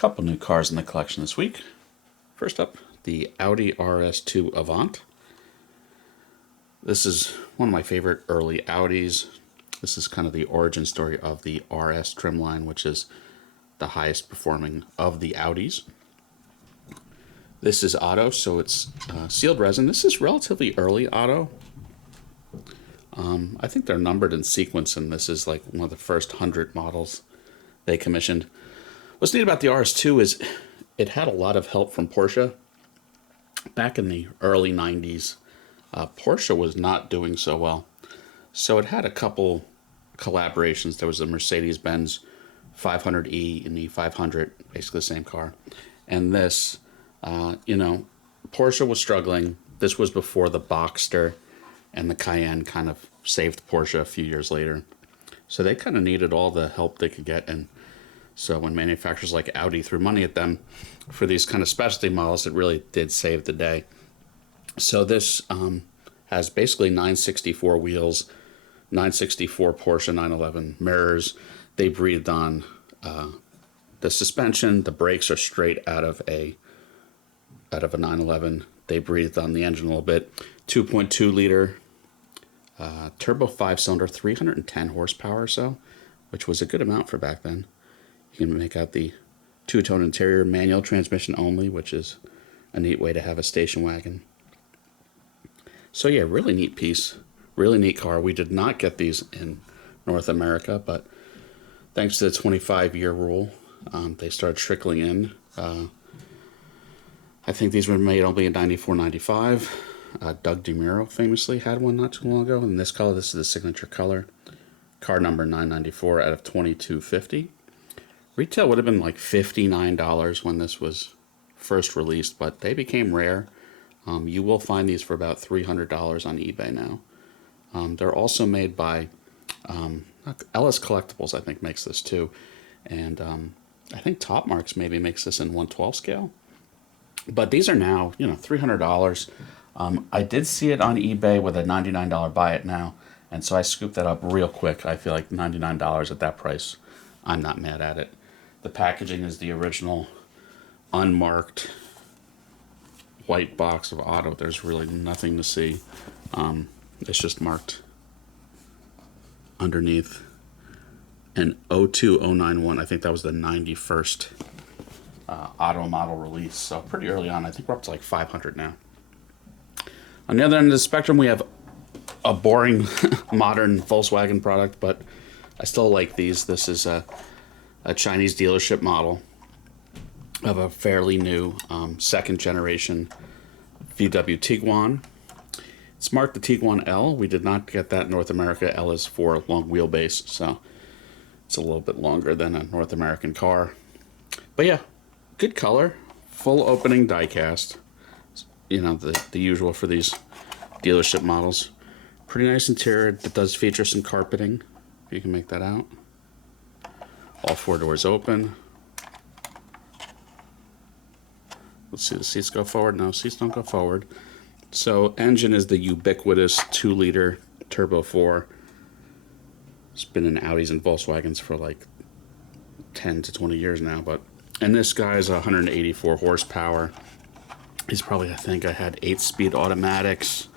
Couple new cars in the collection this week. First up, the Audi RS2 Avant. This is one of my favorite early Audis. This is kind of the origin story of the RS trim line, which is the highest performing of the Audis. This is auto, so it's sealed resin. This is relatively early auto. I think they're numbered in sequence, and this is like one of the first 100 models they commissioned. What's neat about the RS2 is it had a lot of help from Porsche. Back in the early 90s, Porsche was not doing so well. So it had a couple collaborations. There was the Mercedes-Benz 500e and the 500, basically the same car. And this, Porsche was struggling. This was before the Boxster and the Cayenne kind of saved Porsche a few years later. So they kind of needed all the help they could get. And so when manufacturers like Audi threw money at them for these kind of specialty models, it really did save the day. So this has basically 964 wheels, 964 Porsche 911 mirrors. They breathed on the suspension. The brakes are straight out of a 911. They breathed on the engine a little bit. 2.2 liter turbo 5-cylinder, 310 horsepower or so, which was a good amount for back then. You can make out the two-tone interior, manual transmission only, which is a neat way to have a station wagon. So yeah, really neat piece, really neat car. We did not get these in North America, but thanks to the 25-year rule, they started trickling in. I think these were made only in 94, 95. Doug DeMuro famously had one not too long ago in this color. This is the signature color. Car number 994 out of 2250. Retail would have been like $59 when this was first released, but they became rare. You will find these for about $300 on eBay now. They're also made by Ellis Collectibles, I think, makes this too. And I think Top Marks maybe makes this in 1/12 scale. But these are now, $300. I did see it on eBay with a $99 buy it now, and so I scooped that up real quick. I feel like $99 at that price, I'm not mad at it. The packaging is the original unmarked white box of auto. There's really nothing to see. It's just marked underneath an 02091. I think that was the 91st auto model release. So pretty early on. I think we're up to like 500 now. On the other end of the spectrum, we have a boring modern Volkswagen product, but I still like these. This is a Chinese dealership model of a fairly new second generation VW Tiguan. It's marked the Tiguan L. We did not get that in North America. L is for long wheelbase, so it's a little bit longer than a North American car. But yeah, good color, full opening diecast. The usual for these dealership models. Pretty nice interior. It does feature some carpeting, if you can make that out. All four doors open. Let's see, the seats go forward. No, seats don't go forward. So engine is the ubiquitous 2-liter Turbo 4. It's been in Audis and Volkswagens for like 10 to 20 years now. And this guy's 184 horsepower. He's probably, I think I had 8-speed automatics.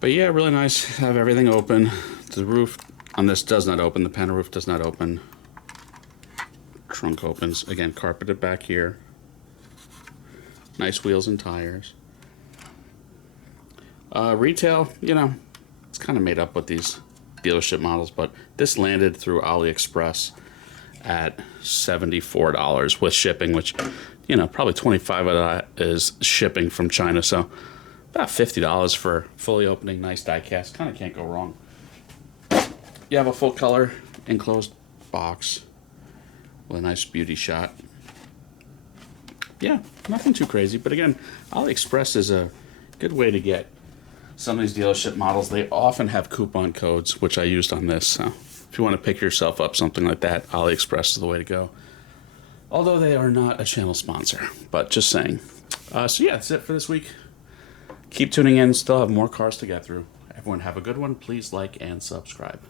But yeah, really nice. Have everything open. The roof on this does not open. The panel roof does not open. Trunk opens. Again, carpeted back here. Nice wheels and tires. Retail, it's kind of made up with these dealership models, but this landed through AliExpress at $74 with shipping, which, probably 25 of that is shipping from China. So about $50 for fully opening, nice diecast. Kind of can't go wrong. You have a full color enclosed box with a nice beauty shot. Yeah, nothing too crazy. But again, AliExpress is a good way to get some of these dealership models. They often have coupon codes, which I used on this. So if you want to pick yourself up something like that, AliExpress is the way to go. Although they are not a channel sponsor, but just saying. So yeah, that's it for this week. Keep tuning in. Still have more cars to get through. Everyone have a good one. Please like and subscribe.